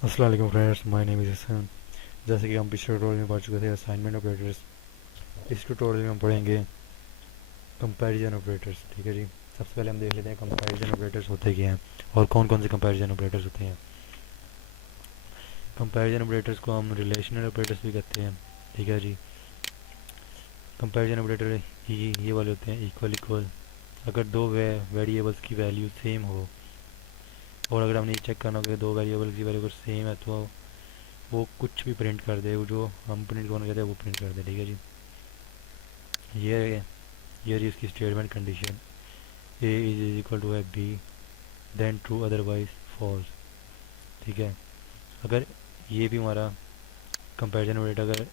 अस्सलाम वालेकुम friends, my name is Hasan. जैसे कि हम पिछले ट्यूटोरियल में पढ़ चुके थे असाइनमेंट ऑपरेटर्स। इस ट्यूटोरियल में हम पढ़ेंगे कंपैरिजन ऑपरेटर्स। ठीक है जी। सबसे पहले हम देख लेते हैं कंपैरिजन ऑपरेटर्स होते क्या हैं और कौन कौन से कंपैरिजन ऑपरेटर्स होते हैं। कंपैरिजन ऑपरेटर्स को हम रिलेशनल ऑपरेटर्स भी कहते हैं। ठीक है जी। कंपैरिजन ऑपरेटर ये वाले होते हैं इक्वल इक्वल। अगर दो वेरिएबल्स की वैल्यू सेम हो और अगर हमने चेक करना हो कि दो वेरिएबल की वैल्यू अगर सेम है तो वो कुछ भी प्रिंट कर दे, वो जो हम प्रिंट करना चाहते हैं वो प्रिंट कर दे। ठीक है जी। ये ये रही उसकी statement condition, A is equal to है B then true otherwise false. ठीक है। अगर ये भी हमारा कंपैरिजन ऑपरेटर, अगर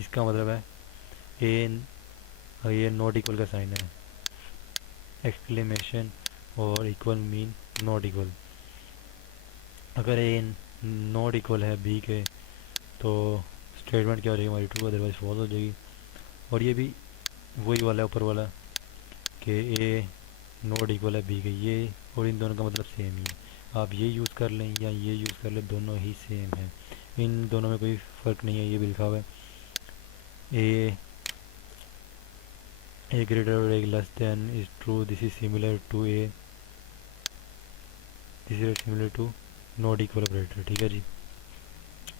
इसका मतलब है ए, ये नॉट इक्वल का साइन है, एक्सक्लेमेशन और इक्वल मीन नॉट इक्वल। अगर ए नॉट इक्वल है बी के तो स्टेटमेंट क्या हो जाएगी हमारी, ट्रू अदरवाइज फॉल्स हो जाएगी। और ये भी वही वाला है ऊपर वाला कि ए नॉट इक्वल है बी के, ये और इन दोनों का मतलब सेम ही है। आप ये यूज़ कर लें या ये यूज़ कर लें, दोनों ही सेम है, इन दोनों में कोई फ़र्क नहीं है। ये भी लिखा हुआ है ए ए ग्रेटर और A less than is true, this is similar to A, this is similar to not equal operator. ठीक है जी।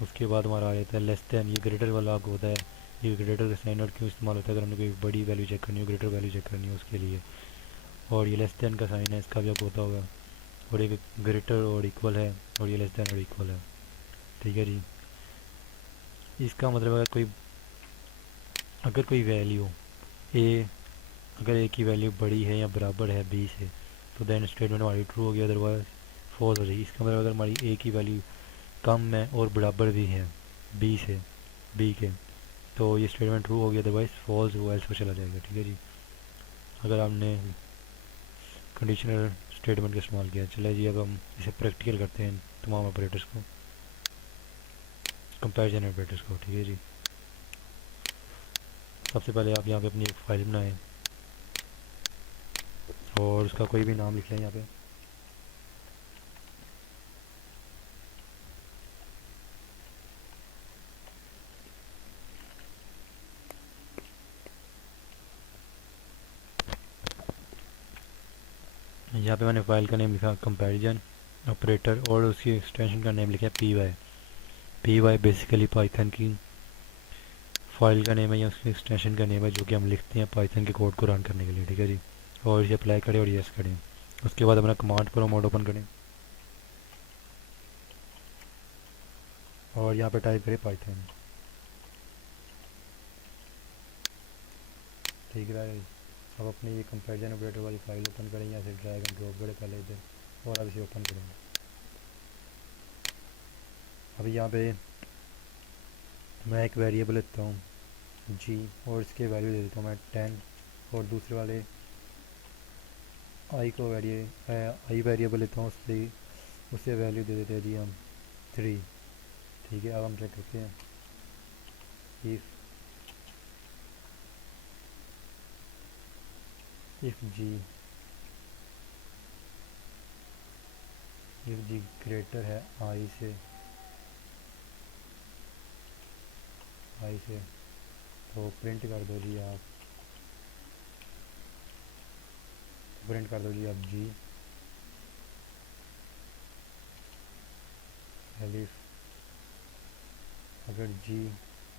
उसके बाद हमारा आ जाता है लेस देन। ये ग्रेटर वाला आपको होता है, ये ग्रेटर का साइन और क्यों इस्तेमाल होता है, अगर हमने कोई बड़ी वैल्यू चेक करनी हो, ग्रेटर वैल्यू चेक करनी हो उसके लिए। और ये लेस देन का साइन है, इसका भी आपको होता होगा। और एक ग्रेटर और इक्वल है और ये लेस देन और इक्वल है। ठीक है जी। इसका मतलब अगर कोई वैल्यू ए, अगर ए की वैल्यू बड़ी है या बराबर है बी से तो देन स्टेटमेंट हमारी ट्रू होगी, अदरवाइज फॉल्स हो जाएगी। इसका मतलब अगर हमारी ए की वैल्यू कम है और बराबर भी है बी से, बी के, तो ये स्टेटमेंट ट्रू होगी, अदरवाइज फॉल्स वो एल्स पर चला जाएगा। ठीक है जी। अगर हमने कंडीशनल स्टेटमेंट का इस्तेमाल किया, चले जी अब हम इसे प्रैक्टिकल करते हैं तमाम ऑपरेटर्स को, कंपैरिजन ऑपरेटर्स को। ठीक है जी। सबसे पहले आप यहाँ पे अपनी एक फाइल बनाएं और उसका कोई भी नाम लिख लें यहाँ पे। यहाँ पे मैंने फाइल का नेम लिखा कंपैरिजन ऑपरेटर और उसकी एक्सटेंशन का नेम लिखा है P Y. P Y basically Python की फाइल का नेम है या उसकी एक्सटेंशन का नेम है जो कि हम लिखते हैं पाइथन के कोड को रन करने के लिए। ठीक है जी। और इसे अप्लाई करें और यस करें। उसके बाद अपना कमांड प्रो मोड ओपन करें और यहाँ पे टाइप करें पाइथन। ठीक है। अब अपनी ये कंपैरिजन ऑपरेटर वाली फाइल ओपन करें, यहाँ से ड्रैग एंड ड्रॉप करें पहले इधर और अब इसे ओपन करेंगे। अभी यहाँ पे मैं एक वेरिएबल लेता हूँ जी और इसके वैल्यू दे देता हूँ मैं 10 और दूसरे वाले आई वेरिएबल लेता हूँ, उससे वैल्यू दे देते हैं जी हम 3। ठीक है। अब हम चेक करते हैं इफ़ जी ग्रेटर है आई से तो प्रिंट कर दो जी आप जी एलिफ। अगर जी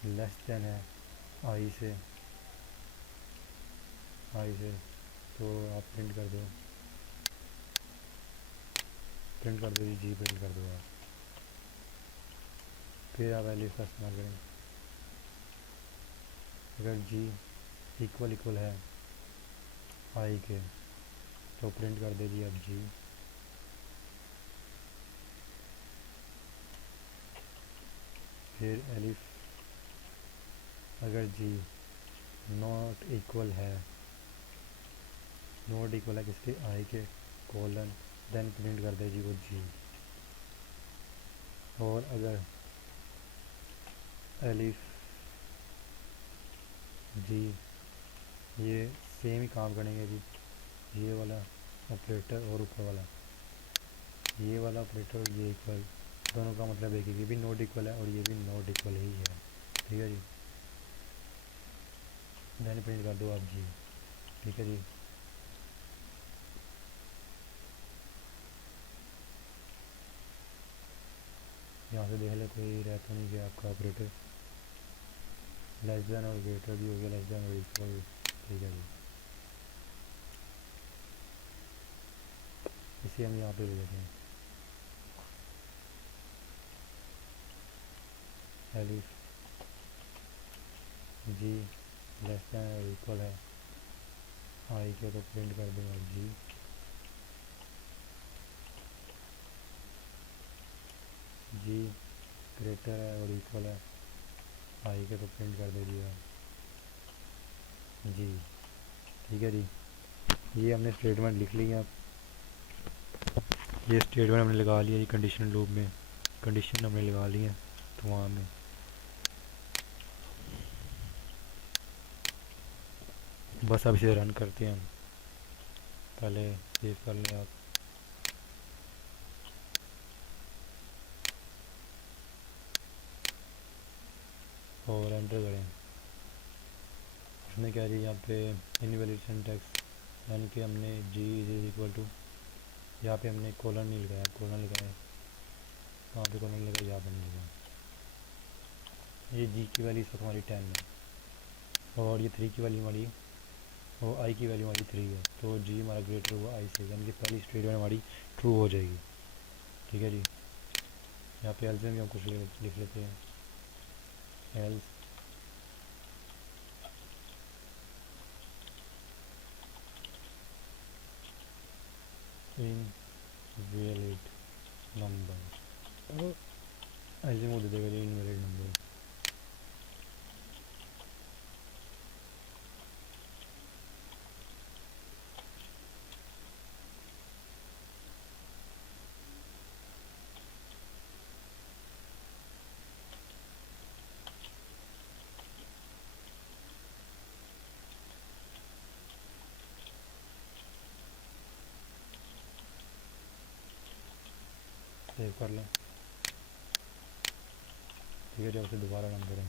लेस देन है आई से तो आप प्रिंट कर दो जी प्रिंट कर दो आप। फिर आप एलिफ का इस्तेमाल करें। अगर जी इक्वल इक्वल है आई के तो प्रिंट कर दीजिए आप जी। फिर एलिफ। अगर जी नॉट इक्वल है किसके, आई के, कोलन, देन प्रिंट कर दीजिए वो जी। और अगर एलिफ जी ये सेम ही काम करेंगे जी, ये वाला ऑपरेटर और ऊपर वाला, ये वाला ऑपरेटर और ये इक्वल, दोनों का मतलब एक ही, ये भी नॉट इक्वल है और ये भी नॉट इक्वल ही है। ठीक है जी, देन प्रिंट कर दो आप जी। ठीक है जी, यहाँ से देख ले कोई रहता नहीं कि आपका ऑपरेटर लेस देन और ग्रेटर भी हो गया, लेस देन और इक्वल। ठीक है जी, इसे हम यहाँ पे ले लेते हैं एलिफ जी लेस देन और इक्वल है आई के, तो प्रिंट कर दूँगा जी। जी ग्रेटर है और इक्वल है आई के, तो प्रिंट कर दे दिया जी। ठीक है जी, ये हमने स्टेटमेंट लिख लिया। ये स्टेटमेंट हमने लगा लिया ये कंडीशनल लूप में, कंडीशन हमने लगा ली है। तो वहाँ में बस अब इसे रन करते हैं हम। पहले सेव कर लें आप, और एंटर करें। उसने क्या जी यहाँ पे इनवैलिड सिंटैक्स, यानी कि हमने जी इज इक्वल टू, यहाँ पे हमने कॉलन नहीं लगाया, कॉलन लगाया वहाँ पे, कॉलन लगाया यहाँ पे नहीं लगाया। ये जी की वैल्यू इस वक्त हमारी 10 है और ये 3 की वैल्यू हमारी, और आई की वैल्यू हमारी 3 है, तो जी हमारा ग्रेटर हुआ आई से, यानी कि पहली स्टेटमेंट हमारी ट्रू हो जाएगी। ठीक है जी, यहाँ पे एल्स में भी हम कुछ लिख लेते हैं, एल्स इन वैलिड नंबर, ऐसे में दे देगा जी इनवैलिड नंबर। सेव कर लें। ठीक है जी, उसे दोबारा रन करें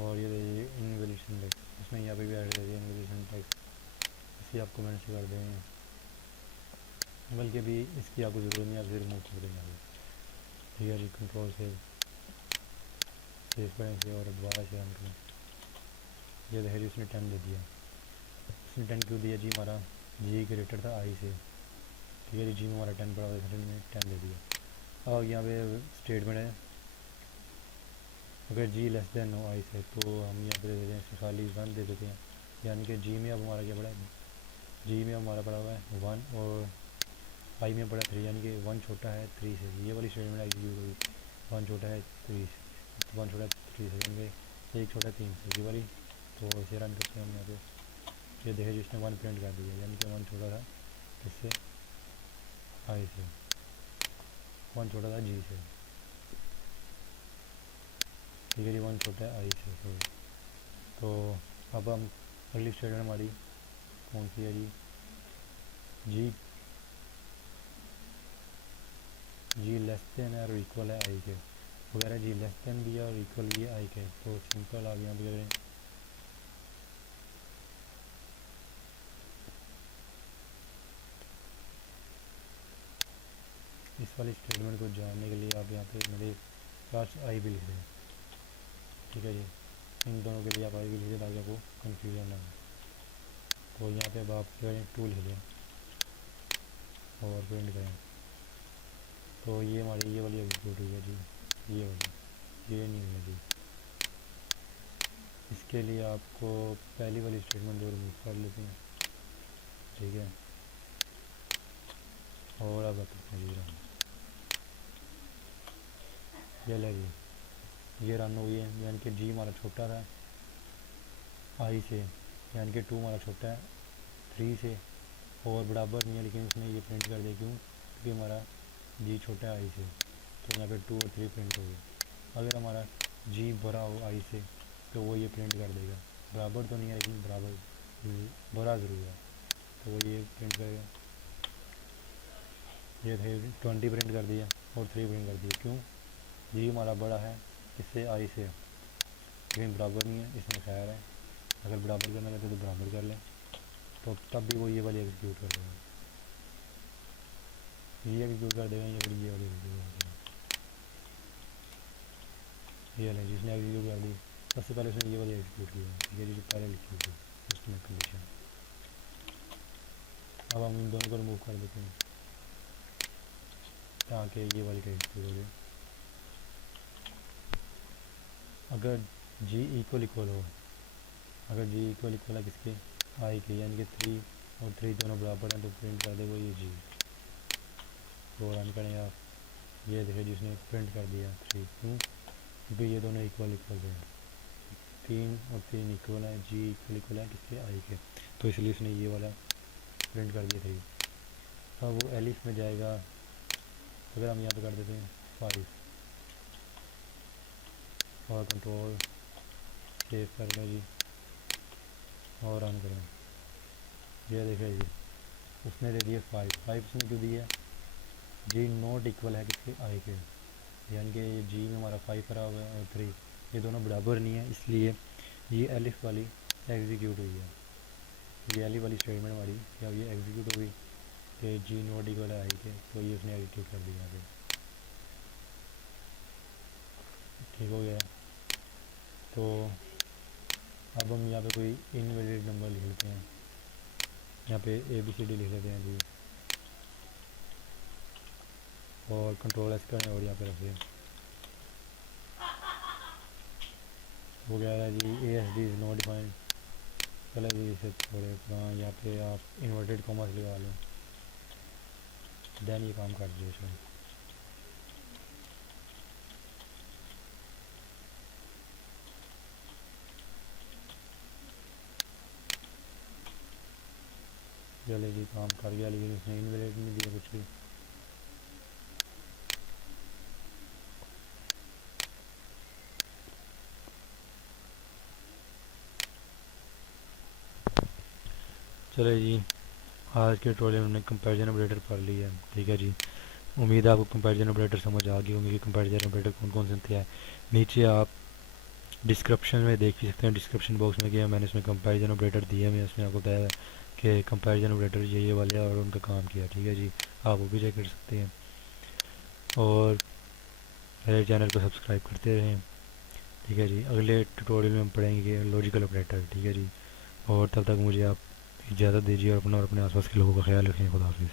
और ये देखिए इनवैलिड सिंटैक्स, इसमें यहाँ पे भी ऐड करिए इनवैलिड सिंटैक्स, इसे आप कमेंट से कर देंगे, बल्कि अभी इसकी आपको ज़रूरत नहीं, आप इसे रिमूव कर देंगे आगे। ठीक है जी, कंट्रोल सेव करें इसे और दोबारा से रन करें। ये देखिए जी उसने 10 दे दिया, उसने 10 क्यों दिया जी, हमारा जी ग्रेटर था आई से। ठीक है जी, जी में हमारा 10 पड़ा हुआ था, ने 10 दे दिया। अब यहाँ पे स्टेटमेंट है, अगर जी लेस देन हो आई से, तो हम यहाँ पे दे देते हैं खाली 1 दे देते हैं, यानी कि जी में अब हमारा क्या पड़ा है, जी में हमारा पड़ा हुआ है 1 और आई में पड़ा 3, यानी कि 1 छोटा है 3 से। ये वाली स्टेटमेंट एग्जीक्यूट होगी, 1 छोटा है 3 से, 1 छोटा है 3 से, यानी कि 1 छोटा है 3 से, ये वाली। तो इसे रन करते हैं हम यहाँ पे, ये देखे जिसने 1 प्रिंट कर दिया, यानी कि 1 छोटा था किससे, आई से, 1 छोटा था जी से। ठीक है जी, 1 छोटा है आई से, सॉरी। तो अब हम अगली स्टेटमेंट हमारी कौन सी है जी, जी जी लेस देन है और इक्वल है आई के, वगैरह जी लेस देन भी है और इक्वल भी है आई के, तो सिंपल आप यहाँ पे करें इस वाली स्टेटमेंट को जानने के लिए आप यहाँ पे मेरे पास आई भी लिख दें। ठीक है जी, इन दोनों के लिए आप आई भी लिख दें ताकि आपको कन्फ्यूजन ना हो। तो यहाँ पे अब आप करें 2 लिख दें और प्रिंट करें, तो ये हमारी ये वाली एग्जीक्यूट हुई है जी, ये वाली, ये नहीं हुई है जी। इसके लिए आपको पहली वाली स्टेटमेंट जो रिमूव कर लेते हैं। ठीक है, और अब करते हैं जी रन, ये लगी, ये रन हुई है, यानी कि जी हमारा छोटा था आई से, यानी कि 2 हमारा छोटा है 3 से, और बराबर नहीं है, लेकिन इसने ये प्रिंट कर दिया, क्यों, क्योंकि हमारा जी छोटा है आई से, तो यहाँ पे 2 और 3 प्रिंट हो गए। अगर हमारा जी बड़ा हो आई से, तो वो ये प्रिंट कर देगा, बराबर तो नहीं है लेकिन बराबर बड़ा ज़रूर है, तो वो ये प्रिंट करेगा। ये थे 20 प्रिंट कर दिया और 3 प्रिंट कर दिया। क्यों? जी हमारा बड़ा है इससे आई से, लेकिन बराबर नहीं है, इसमें खैर है। अगर बराबर करना चाहते तो बराबर कर लें, तो तब भी वो ये वाली एग्जीक्यूट कर देगा, ये एग्जीक्यूट कर देगा, या फिर ये वाली एग्जीक्यूट कर देगा। ये वाली जिसने एग्जीक्यूट कर दी, सबसे पहले उसने ये वाली एग्जीक्यूट की है, ठीक है जी, जो पहले लिखी थी उसमें कंडीशन। अब हम इन दोनों को रिमूव कर देते हैं ताकि ये वाली का एग्जीक्यूट हो जाए। अगर जी इक्वल हो, अगर जी इक्वल है किसके, आई के, यानी कि 3 और 3 दोनों बराबर हैं, तो प्रिंट कर दे वो ये जी। तो रन करें आप, ये देखिए जिसने प्रिंट कर दिया 3। क्यों? क्योंकि ये दोनों इक्वल है, 3 और 3 इक्वल है, जी इक्वल है किसके, आई के, तो इसलिए इसने ये वाला प्रिंट कर दिया 3। अब वो एलिफ में जाएगा, अगर हम यहाँ पे कर देते हैं 5 और कंट्रोल सेव कर लें जी और रन करें, ये देखिए जी उसने दे दिया 5 उसने क्यों दिया, जी नॉट इक्वल है किसके, आई के, यानी कि जी में हमारा 5 भरा हुआ है और 3 ये दोनों बराबर नहीं है, इसलिए ये एलिफ वाली एग्जीक्यूट हुई है। ये एलिफ वाली स्टेटमेंट हमारी क्या ये एग्जीक्यूट हुई कि जी नॉट इक्वल है आई के, तो ये उसने एग्जीक्यूट कर दिया आगे। ठीक हो गया। तो अब हम यहाँ पे कोई इनवैलिड नंबर लिख लेते हैं, यहाँ पे ABCD लिख लेते हैं जी, और कंट्रोल एस करें और यहाँ पे रख दें। वो क्या है जी, ASD इज़ नॉट डिफाइंड, चलो जी इसे छोड़े, यहाँ पे आप इन्वर्टेड कॉमर्स लगा लें, देन ये काम कर दीजिए शायद। चले जी काम कर गया, लेकिन उसने इनवैलिड नहीं दिया कुछ भी। चले जी आज के ट्यूटोरियल में हमने कंपैरिजन ऑपरेटर पढ़ लिया है, ठीक है जी। उम्मीद है आपको कंपैरिजन ऑपरेटर समझ आ गई होंगी कि कंपैरिजन ऑपरेटर कौन कौन से हैं। नीचे आप डिस्क्रिप्शन में देख ही सकते हैं, डिस्क्रिप्शन बॉक्स में गया मैंने उसमें कंपैरिजन ऑपरेटर दिए हैं, उसमें आपको बताया कि कंपैरिजन ऑपरेटर ये वाले और उनका काम किया, ठीक है जी, आप वो भी चेक कर सकते हैं। और मेरे चैनल को सब्सक्राइब करते रहें, ठीक है जी। अगले ट्यूटोरियल में हम पढ़ेंगे लॉजिकल ऑपरेटर, ठीक है जी। और तब तक मुझे आप इजाज़त दीजिए और अपना और अपने आसपास के लोगों का ख्याल रखें। खुदा हाफिज़।